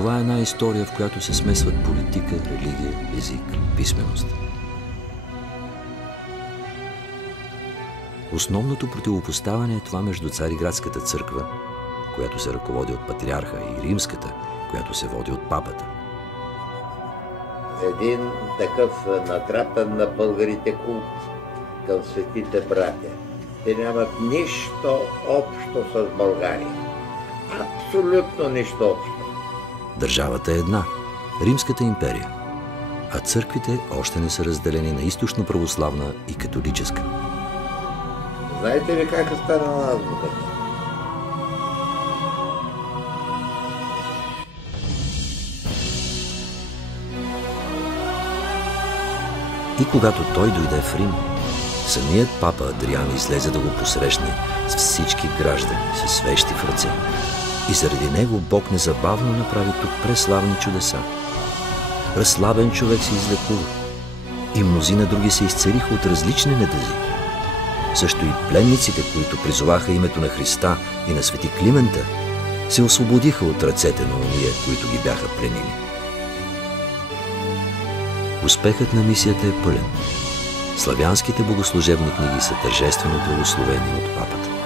Това е една история, в която се смесват политика, религия, език, писменост. Основното противопоставяне е това между Цариградската църква, която се ръководи от патриарха, и римската, която се води от папата. Един такъв натрапен на българите култ към светите братя. Те нямат нищо общо с България. Абсолютно нищо общо. Държавата е една – Римската империя, а църквите още не са разделени на източно-православна и католическа. Знаете ли как е станала азбуката? И когато той дойде в Рим, самият папа Адриан излезе да го посрещне с всички граждани, със свещи в ръце. И заради него Бог незабавно направи тук преславни чудеса. Разслабен човек се излекува и мнозина други се изцелиха от различни недъзи. Също и пленниците, които призоваха името на Христа и на свети Климента, се освободиха от ръцете на ония, които ги бяха пленили. Успехът на мисията е пълен. Славянските богослужебни книги са тържествено благословени от папата.